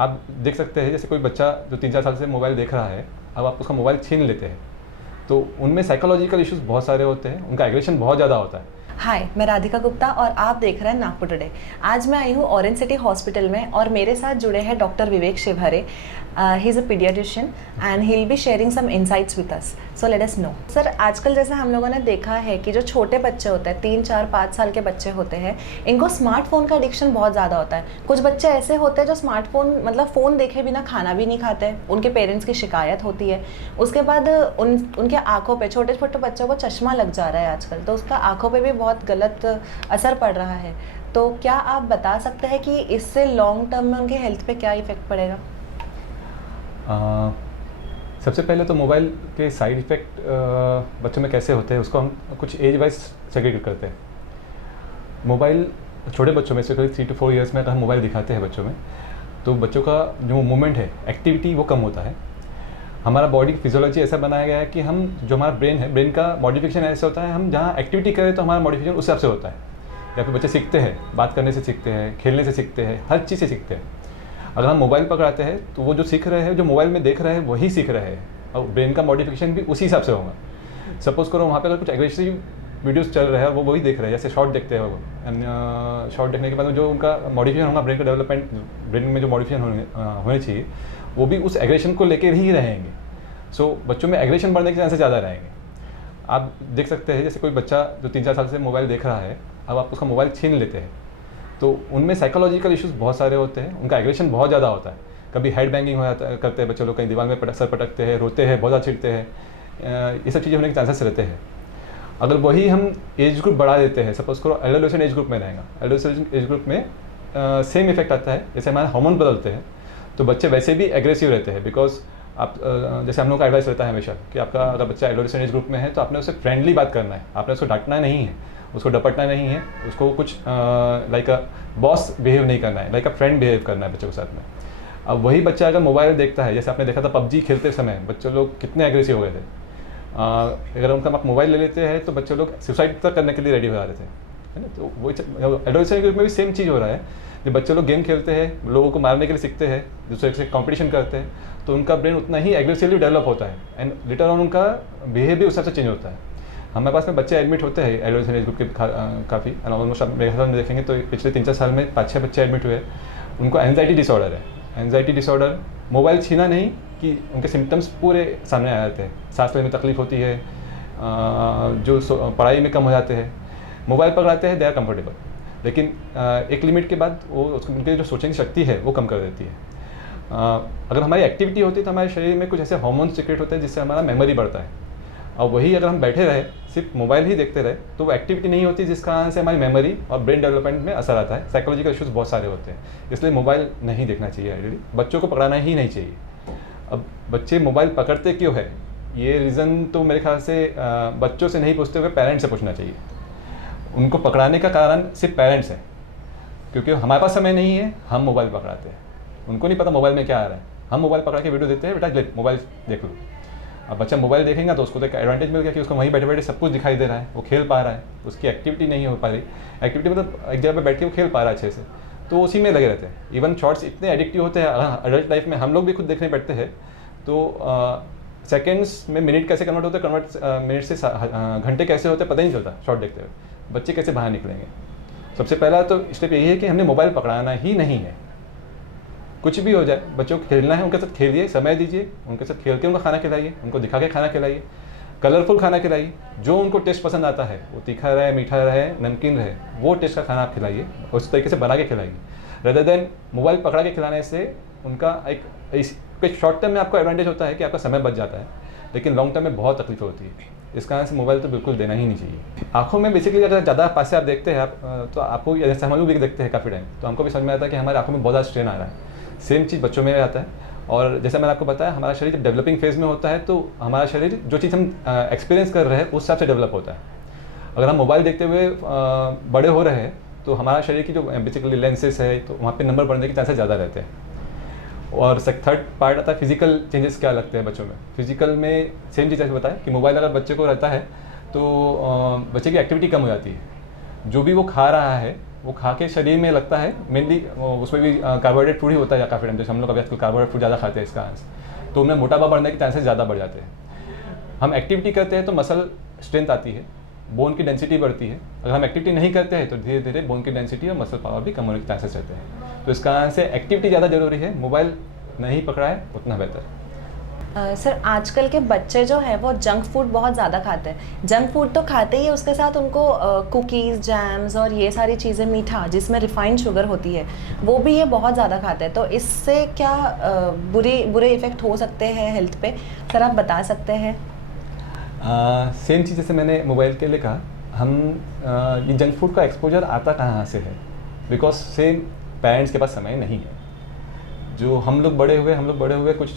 आप देख सकते हैं जैसे कोई बच्चा जो 3-4 साल से मोबाइल देख रहा है, अब आप उसका मोबाइल छीन लेते हैं, तो उनमें साइकोलॉजिकल इश्यूज़ बहुत सारे होते हैं, उनका एग्रेशन बहुत ज़्यादा होता है। हाय, मैं राधिका गुप्ता और आप देख रहे हैं नागपुर टुडे। आज मैं आई हूँ ऑरेंज सिटी हॉस्पिटल में और मेरे साथ जुड़े हैं doctor Vivek Shivhare. He is a paediatrician and he will be sharing some insights with us. So let us know. Sir, आजकल जैसे हम लोगों ने देखा है कि जो छोटे बच्चे होते हैं, 3, 4, 5 साल के बच्चे होते हैं, इनको स्मार्टफोन का एडिक्शन बहुत ज़्यादा होता है। कुछ बच्चे ऐसे होते हैं जो स्मार्टफोन मतलब फ़ोन देखे बिना खाना भी नहीं खाते, उनके पेरेंट्स की शिकायत होती है। उसके बाद उनके आँखों पे, छोटे छोटे बच्चों को चश्मा लग जा रहा है आजकल, तो उसका आँखों पे भी बहुत गलत असर पड़ रहा है। तो क्या आप बता सकते हैं कि इससे लॉन्ग टर्म में उनके हेल्थ पे क्या इफ़ेक्ट पड़ेगा? सबसे पहले तो मोबाइल के साइड इफ़ेक्ट बच्चों में कैसे होते हैं उसको हम कुछ एज वाइज सेग्रीगेट करते हैं। मोबाइल छोटे बच्चों में से 3 to 4 ईयर्स में अगर हम मोबाइल दिखाते हैं बच्चों में, तो बच्चों का जो मूवमेंट है, एक्टिविटी, वो कम होता है। हमारा बॉडी फिजियोलॉजी ऐसा बनाया गया है कि हम जो हमारा ब्रेन है, ब्रेन का मॉडिफिकेशन ऐसा होता है, हम जहाँ एक्टिविटी करें तो हमारा मॉडिफिकेशन उस हिसाब से होता है। या फिर बच्चे सीखते हैं, बात करने से सीखते हैं, खेलने से सीखते हैं, हर चीज़ से सीखते हैं। अगर हम मोबाइल पकड़ाते हैं तो वो जो सीख रहे हैं, जो मोबाइल में देख रहे हैं, वही सीख रहे हैं और ब्रेन का मॉडिफिकेशन भी उसी हिसाब से होगा। सपोज़ करो वहाँ पे अगर कुछ एग्रेसिव वीडियोस चल रहे हैं, वो वही देख रहे हैं, जैसे शॉर्ट देखते हैं वो, एंड शॉर्ट देखने के बाद जो उनका मॉडिफिकेशन होगा, ब्रेन का डेवलपमेंट, ब्रेन में जो मॉडिफिकेशन होने चाहिए, वो भी उस एग्रेशन को लेकर ही रहेंगे। सो बच्चों में एग्रेशन बढ़ने के चांसेस ज़्यादा रहेंगे। आप देख सकते हैं जैसे कोई बच्चा जो 3-4 साल से मोबाइल देख रहा है, अब आप उसका मोबाइल छीन लेते हैं, तो उनमें साइकोलॉजिकल इश्यूज़ बहुत सारे होते हैं, उनका एग्रेशन बहुत ज़्यादा होता है। कभी हेड बैंगिंग हो जाता है, करते हैं बच्चे लोग, कहीं दीवार में सर पटकते हैं, रोते हैं, बहुत ज़्यादा चिढ़ते हैं, ये सब चीज़ें होने के चांसेस रहते हैं। अगर वही हम एज ग्रुप बढ़ा देते हैं, सपोज करो एडोलेसेंट एज ग्रुप में रहेगा, एडोलेसेंट एज ग्रुप में सेम इफेक्ट आता है, जैसे हमारे हार्मोन बदलते हैं तो बच्चे वैसे भी एग्रेसिव रहते हैं। बिकॉज आप जैसे हम लोग का एडवाइस रहता है हमेशा कि आपका अगर बच्चा एडोलेसेंट एज ग्रुप में है तो आपने उससे फ्रेंडली बात करना है, आपने उसको डांटना नहीं है, उसको डपटना नहीं है, उसको कुछ लाइक अ बॉस बिहेव नहीं करना है, लाइक अ फ्रेंड बिहेव करना है बच्चों के साथ में। अब वही बच्चा अगर मोबाइल देखता है, जैसे आपने देखा था पबजी खेलते समय बच्चे लोग कितने एग्रेसिव हो गए थे। अगर उनका आप मोबाइल ले लेते हैं तो बच्चे लोग सुसाइड तक करने के लिए रेडी हो जा रहे थे, है ना। तो वो एडोलेसेंट ग्रुप में भी सेम चीज़ हो रहा है। जब बच्चे लोग गेम खेलते हैं, लोगों को मारने के लिए सीखते हैं, दूसरे से कंपटीशन करते हैं, तो उनका ब्रेन उतना ही एग्रेसिवली डेवलप होता है एंड लेटर ऑन उनका बिहेव भी उस हिसाब से चेंज होता है। हमारे पास में बच्चे एडमिट होते हैं एडोलेसेंट एज ग्रुप के काफ़ी, एंड ऑलमोस्ट आप मेरे ख्याल में देखेंगे तो पिछले 3-4 साल में 5-6 बच्चे एडमिट हुए। उनको एंजाइटी डिसऑर्डर है। एंजाइटी डिसऑर्डर, मोबाइल छीना नहीं कि उनके सिम्टम्स पूरे सामने आ जाते हैं। सांस लेने में तकलीफ होती है, जो पढ़ाई में कम हो जाते हैं। मोबाइल पकड़ाते हैं, दे आर कम्फर्टेबल, लेकिन एक लिमिट के बाद वो उनकी जो सोचने की शक्ति है वो कम कर देती है। अगर हमारी एक्टिविटी होती है तो हमारे शरीर में कुछ ऐसे हार्मोन सीक्रेट होते हैं जिससे हमारा मेमोरी बढ़ता है, और वही अगर हम बैठे रहे, सिर्फ मोबाइल ही देखते रहे, तो वो एक्टिविटी नहीं होती, जिस कारण से हमारी मेमोरी और ब्रेन डेवलपमेंट में असर आता है। साइकोलॉजिकल इश्यूज़ बहुत सारे होते हैं, इसलिए मोबाइल नहीं देखना चाहिए। आइडियली बच्चों को पकड़ाना ही नहीं चाहिए। अब बच्चे मोबाइल पकड़ते क्यों है, ये रीज़न तो मेरे ख्याल से बच्चों से नहीं पूछते हुए पेरेंट्स से पूछना चाहिए। उनको पकड़ाने का कारण सिर्फ पेरेंट्स हैं, क्योंकि हमारे पास समय नहीं है, हम मोबाइल पकड़ाते हैं। उनको नहीं पता मोबाइल में क्या आ रहा है, हम मोबाइल पकड़ा के वीडियो देते हैं, बेटा ले मोबाइल देख लो। अब बच्चा मोबाइल देखेगा तो उसको तो एक एडवांटेज मिल गया कि उसको वहीं बैठे बैठे सब कुछ दिखाई दे रहा है, वो खेल पा रहा है, उसकी एक्टिविटी नहीं हो पा रही। एक्टिविटी मतलब एक जगह पे बैठ के वो खेल पा रहा है अच्छे से, तो उसी में लगे रहते हैं। इवन शॉर्ट्स इतने एडिक्टिव होते हैं, अडल्ट लाइफ में हम लोग भी खुद देखने बैठते हैं तो सेकेंड्स में मिनट कैसे कन्वर्ट होते हैं, मिनट से घंटे कैसे होते हैं पता ही नहीं चलता शॉर्ट देखते हुए। बच्चे कैसे बाहर निकलेंगे? सबसे पहला तो स्टेप यही है कि हमने मोबाइल पकड़ाना ही नहीं है। कुछ भी हो जाए, बच्चों को खेलना है, उनके साथ खेलिए, समय दीजिए, उनके साथ खेल के उनको खाना खिलाइए, उनको दिखा के खाना खिलाइए, कलरफुल खाना खिलाइए, जो उनको टेस्ट पसंद आता है, वो तीखा रहे, मीठा रहे, नमकीन रहे, वो टेस्ट का खाना आप खिलाइए, उस तरीके से बना के खिलाइए, रेदर देन मोबाइल पकड़ा के खिलाने से। उनका एक शॉर्ट टर्म में आपको एडवांटेज होता है कि आपका समय बच जाता है, लेकिन लॉन्ग टर्म में बहुत तकलीफ होती है। इस कारण से मोबाइल तो बिल्कुल देना ही नहीं चाहिए। आँखों में बेसिकली अगर ज़्यादा पास से आप देखते हैं तो आपको, जैसे हम लोग भी देखते हैं काफ़ी टाइम, तो हमको भी समझ में आता है कि हमारे आँखों में बहुत ज़्यादा स्ट्रेन आ रहा है। सेम चीज़ बच्चों में आता है। और जैसे मैंने आपको बताया, हमारा शरीर जब डेवलपिंग फेज़ में होता है तो हमारा शरीर जो चीज़ हम एक्सपीरियंस कर रहे हैं उस हिसाब से डेवलप होता है। अगर हम मोबाइल देखते हुए बड़े हो रहे हैं तो हमारा शरीर की जो बेसिकली लेंसेस है, तो वहाँ पे नंबर बढ़ने के चांसेस ज़्यादा रहते हैं। और थर्ड पार्ट आता है फिजिकल चेंजेस क्या लगते हैं बच्चों में। फिजिकल में सेम चीज़ ऐसे बताया कि मोबाइल अगर बच्चे को रहता है तो बच्चे की एक्टिविटी कम हो जाती है। जो भी वो खा रहा है वो खा के शरीर में लगता है मेनली उसमें भी कार्बोहाइड्रेट फूड ही होता है काफ़ी टाइम, जैसे हम लोग अभी आजकल कार्बोहाइड्रेट फूड ज़्यादा खाते हैं इसका तो उनमें मोटापा बढ़ने के चांसेस ज़्यादा बढ़ जाते हैं। हम एक्टिविटी करते हैं तो मसल स्ट्रेंथ आती है, बोन की डेंसिटी बढ़ती है। अगर हम एक्टिविटी नहीं करते हैं तो धीरे धीरे बोन की डेंसिटी और मसल पावर भी कम होने के चांसेस रहते हैं। तो इस कारण से एक्टिविटी ज़्यादा जरूरी है, मोबाइल नहीं पकड़ा है उतना बेहतर। सर आजकल के बच्चे जो है वो जंक फूड बहुत ज़्यादा खाते हैं। जंक फूड तो खाते ही है, उसके साथ उनको कुकीज़, जैम्स और ये सारी चीज़ें, मीठा जिसमें रिफाइंड शुगर होती है, वो भी ये बहुत ज़्यादा खाते हैं। तो इससे क्या बुरे इफ़ेक्ट हो सकते हैं हेल्थ पे, सर आप बता सकते हैं? सेम चीज़ जैसे मैंने मोबाइल के लिए कहा, हम ये जंक फूड का एक्सपोजर आता कहाँ से है? बिकॉज सेम पेरेंट्स के पास समय नहीं है। जो हम लोग बड़े हुए कुछ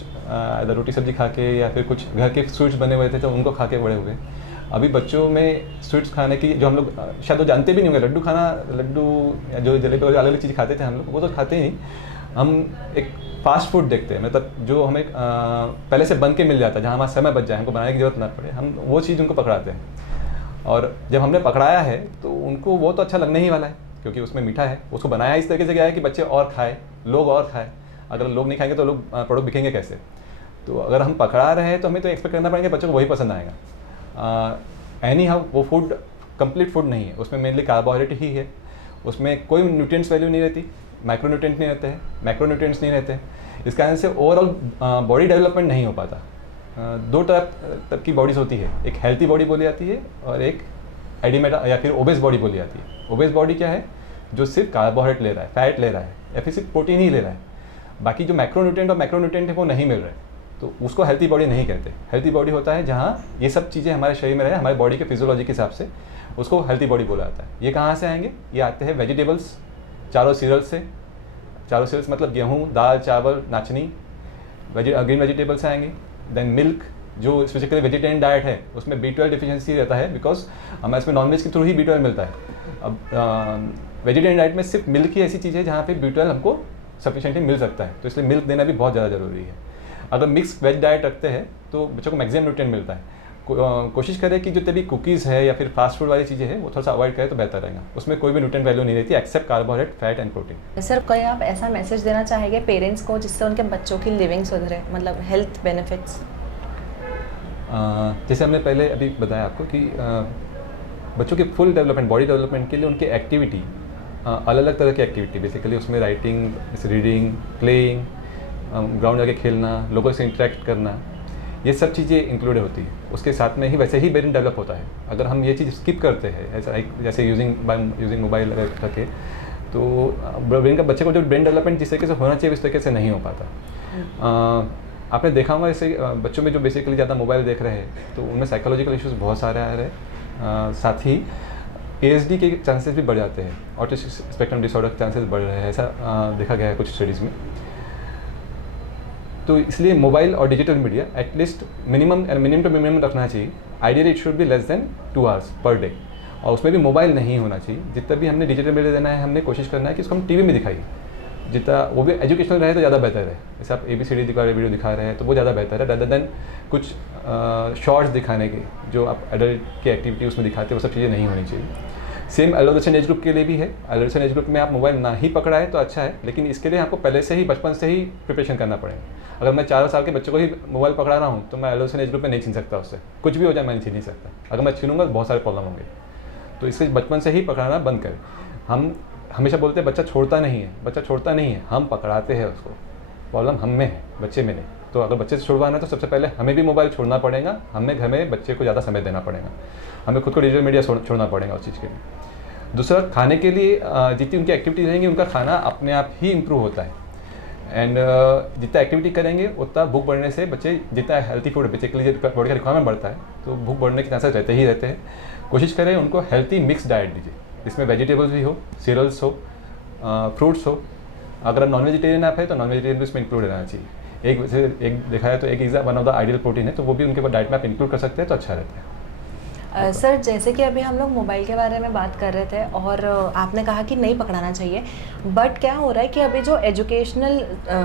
रोटी सब्जी खा के या फिर कुछ घर के स्वीट्स बने हुए थे तो उनको खा के बड़े हुए। अभी बच्चों में स्वीट्स खाने की जो हम लोग शायद वो जानते भी नहीं होंगे, लड्डू या जो जलेबी और अलग अलग चीज़ खाते थे हम लोग, वो तो खाते ही नहीं। हम एक फास्ट फूड देखते हैं, मतलब जो हमें पहले से बन के मिल जाता है, जहाँ हमारा समय बच जाए, हमको बनाने की जरूरत ना पड़े, हम वो चीज़ उनको पकड़ाते हैं। और जब हमने पकड़ाया है तो उनको वो तो अच्छा लगने ही वाला है, क्योंकि उसमें मीठा है। उसको बनाया इस तरीके से गया है कि बच्चे और खाए, लोग और खाए। अगर लोग नहीं खाएंगे तो लोग प्रोडक्ट बिकेंगे कैसे? तो अगर हम पकड़ा रहे हैं तो हमें तो एक्सपेक्ट करना पड़ेगा बच्चों को वही पसंद आएगा। एनी हाउ वो फूड कंप्लीट फूड नहीं है, उसमें मेनली कार्बोहाइड्रेट ही है, उसमें कोई न्यूट्रिएंट्स वैल्यू नहीं रहती, माइक्रोन्यूट्रिएंट्स नहीं रहते हैं, मैक्रोन्यूट्रिएंट्स नहीं रहते। इस कारण से ओवरऑल बॉडी डेवलपमेंट नहीं हो पाता। दो तरह की बॉडीज़ होती है, एक हेल्थी बॉडी बोली जाती है और एक एडिमेटा या फिर ओबेस बॉडी बोली जाती है। ओबेस बॉडी क्या है? जो सिर्फ कार्बोहाइड्रेट ले रहा है, फैट ले रहा है या फिर सिर्फ प्रोटीन ही ले रहा है, बाकी जो मैक्रोन्यूट्रिएंट और मैक्रोन्यूट्रिएंट है वो नहीं मिल रहे, तो उसको हेल्थी बॉडी नहीं कहते। हेल्थी बॉडी होता है जहाँ ये सब चीज़ें हमारे शरीर में रहे, हमारे बॉडी के फिजियोलॉजी के हिसाब से, उसको हेल्थी बॉडी बोला जाता है। ये कहाँ से आएंगे? ये आते हैं वेजिटेबल्स, चारों सीरियल्स से। चारों सीरियल्स मतलब गेहूँ, दाल, चावल, नाचनी, ग्रीन वेजिटेबल्स से आएंगे। देन मिल्क, जो स्पेसिफिकली वेजिटेरियन डाइट है उसमें B12 डिफिशिएंसी रहता है, बिकॉज हमें इसमें नॉनवेज के थ्रू ही B12 मिलता है। अब वेजिटेरियन डाइट में सिर्फ मिल्क ही ऐसी चीज़ है जहाँ पे B12 हमको सफिशिएंटली मिल सकता है, तो इसलिए मिल्क देना भी बहुत ज़्यादा ज़रूरी है। अगर मिक्स वेज डाइट रखते हैं तो बच्चों को मैक्सिमम न्यूट्रिएंट मिलता है। कोशिश करें कि जितने भी कुकीज़ है या फिर फास्ट फूड वाली चीज़ें हैं वो थोड़ा सा अवॉइड करें तो बेहतर रहेगा। उसमें कोई भी न्यूट्रिएंट वैल्यू नहीं रहती except carbohydrate, fat and protein. Sir कोई आप ऐसा मैसेज देना चाहेंगे पेरेंट्स को जिससे उनके बच्चों की लिविंग सुधरे, मतलब हेल्थ बेनिफिट्स? जैसे हमने पहले अभी बताया आपको कि बच्चों के फुल डेवलपमेंट, बॉडी डेवलपमेंट के लिए उनकी एक्टिविटी, अलग अलग तरह की एक्टिविटी, बेसिकली उसमें राइटिंग, रीडिंग, प्लेइंग, ग्राउंड जाके खेलना, लोगों से इंटरेक्ट करना, ये सब चीज़ें इंक्लूड होती है। उसके साथ में ही वैसे ही ब्रेन डेवलप होता है। अगर हम ये चीज़ स्किप करते हैं, ऐसा जैसे यूजिंग मोबाइल करके, तो ब्रेन का, बच्चे को जो ब्रेन डेवलपमेंट जिस तरीके से होना चाहिए उस तरीके से नहीं हो पाता। आपने देखा होगा जैसे बच्चों में जो बेसिकली ज़्यादा मोबाइल देख रहे हैं तो उनमें साइकोलॉजिकल इश्यूज़ बहुत सारे आ रहे हैं। साथ ही ASD के चांसेस भी बढ़ जाते हैं, ऑटिस्टिक स्पेक्ट्रम डिसऑर्डर के चांसेस बढ़ रहे हैं, ऐसा देखा गया है कुछ स्टडीज़ में। तो इसलिए मोबाइल और digital media at least minimum to minimum रखना चाहिए। Ideally it should be less than 2 hours per day, और उसमें भी मोबाइल नहीं होना चाहिए। जितना भी हमने डिजिटल मीडिया देना है, हमने कोशिश करना है कि उसको हम टीवी में दिखाइए, जितना वो भी एजुकेशनल रहे तो ज़्यादा बेहतर है। जैसे आप ABCD दिखा रहे, वीडियो दिखा रहे हैं तो वो ज़्यादा बेहतर है, रैदर देन कुछ शॉर्ट्स दिखाने के, जो आप एडल्ट की एक्टिविटी उसमें दिखाते हैं, वो सब चीज़ें नहीं होनी चाहिए। सेम एडोलेसेंट एज ग्रुप के लिए भी है। एडोलेसेंट एज ग्रुप में आप मोबाइल ना ही पकड़ाए तो अच्छा है, लेकिन इसके लिए आपको पहले से ही, बचपन से ही प्रिपरेशन करना पड़ेगा। अगर मैं 4 साल के बच्चे को ही मोबाइल पकड़ा रहा हूँ तो मैं एडोलेसेंट एज ग्रुप में नहीं छीन सकता उससे, कुछ भी हो जाए मैं छीन नहीं सकता। अगर मैं छीनूंगा तो बहुत सारे प्रॉब्लम होंगे, तो इससे बचपन से ही पकड़ाना बंद करें। हम हमेशा बोलते हैं बच्चा छोड़ता नहीं है, हम पकड़ाते हैं उसको। प्रॉब्लम हम में है, बच्चे में नहीं। तो अगर बच्चे से छुड़वाना है तो सबसे पहले हमें भी मोबाइल छोड़ना पड़ेगा, हमें घर में बच्चे को ज़्यादा समय देना पड़ेगा, हमें खुद को डिजिटल मीडिया छोड़ना पड़ेगा उस चीज़ के लिए। दूसरा, खाने के लिए जितनी उनकी एक्टिविटी रहेंगी उनका खाना अपने आप ही इम्प्रूव होता है। एंड जितना एक्टिविटी करेंगे उतना भूख बढ़ने से बच्चे, जितना हेल्थी फूड बेसिकली बॉडी का रिक्वायरमेंट बढ़ता है तो भूख बढ़ने के चांसेस रहते ही रहते हैं। कोशिश करें उनको हेल्थी मिक्स डाइट दीजिए, जिसमें वेजिटेबल्स भी हो, सीरियल्स हो, फ्रूट्स हो। अगर आप नॉन वेजिटेरियन आप है तो नॉन वेजिटेरियन भी इसमें इंक्लूड रहना चाहिए। एक देखा है तो एक is one of the ideal protein है, तो वो भी उनके डाइट में आप इंक्लूड कर सकते हैं तो अच्छा रहता है। सर जैसे कि अभी हम लोग मोबाइल के बारे में बात कर रहे थे और आपने कहा कि नहीं पकड़ाना चाहिए, बट क्या हो रहा है कि अभी जो एजुकेशनल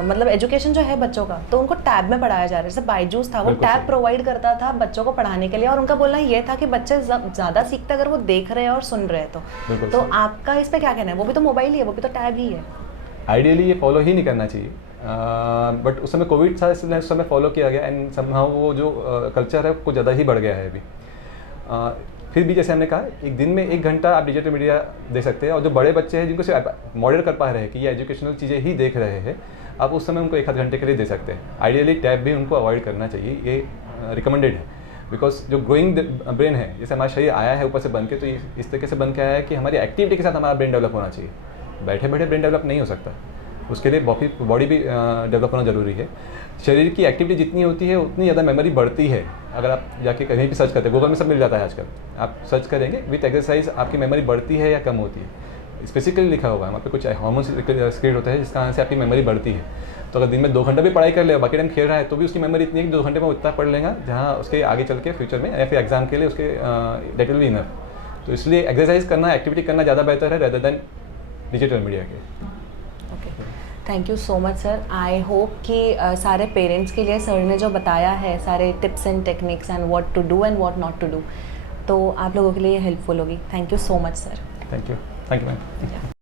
मतलब एजुकेशन जो है बच्चों का, तो उनको टैब में पढ़ाया जा रहा है। जैसे बायजूस था, वो बिल्कुल टैब सही। प्रोवाइड करता था बच्चों को पढ़ाने के लिए, और उनका बोलना ये था कि बच्चे ज़्यादा सीखते अगर वो देख रहे हैं और सुन रहे हैं बिल्कुल तो सही। आपका इस पर क्या कहना है? वो भी तो मोबाइल ही है, वो भी तो टैब ही है। आइडियली ये फॉलो ही नहीं करना चाहिए, बट उस समय कोविड था इसलिए उस समय फॉलो किया गया, एंड समहाउ वो जो कल्चर है कुछ ज़्यादा ही बढ़ गया है अभी। फिर भी जैसे हमने कहा, एक दिन में 1 घंटा आप डिजिटल मीडिया दे सकते हैं, और जो बड़े बच्चे हैं जिनको सिर्फ मॉडरेट कर पा रहे हैं कि ये एजुकेशनल चीज़ें ही देख रहे हैं, आप उस समय उनको 1 आध घंटे के लिए दे सकते हैं। आइडियली टैब भी उनको अवॉइड करना चाहिए, ये रिकमेंडेड है। बिकॉज जो ग्रोइंग ब्रेन है, जैसे हमारा शरीर आया है ऊपर से बन के, तो इस तरीके से बन के आया है कि हमारी एक्टिविटी के साथ हमारा ब्रेन डेवलप होना चाहिए। बैठे बैठे ब्रेन डेवलप नहीं हो सकता, उसके लिए बॉडी भी डेवलप होना ज़रूरी है। शरीर की एक्टिविटी जितनी होती है उतनी ज़्यादा मेमोरी बढ़ती है। अगर आप जाके कहीं भी सर्च करते हैं, गूगल में सब मिल जाता है आजकल, आप सर्च करेंगे विथ एक्सरसाइज आपकी मेमोरी बढ़ती है या कम होती है, स्पेसिफिकली लिखा हुआ है वहाँ पे। कुछ हार्मोन सीक्रेट होता है जिसका वजह से आपकी मेमोरी बढ़ती है। तो अगर दिन में 2 घंटे भी पढ़ाई कर ले, बाकी टाइम खेल रहा है, तो भी उसकी मेमोरी इतनी है कि 2 घंटे में उतना पढ़ लेगा जहाँ उसके आगे चल के फ्यूचर में या फिर एग्जाम के लिए उसके डेट विल बी इनफ। तो इसलिए एक्सरसाइज करना, एक्टिविटी करना ज़्यादा बेहतर है रेदर देन डिजिटल मीडिया के। Okay, thank you so much sir. I hope कि सारे पेरेंट्स के लिए सर ने जो बताया है सारे tips and techniques and what to do and what not to do, तो आप लोगों के लिए हेल्पफुल होगी। Thank you so much sir. Thank you ma'am.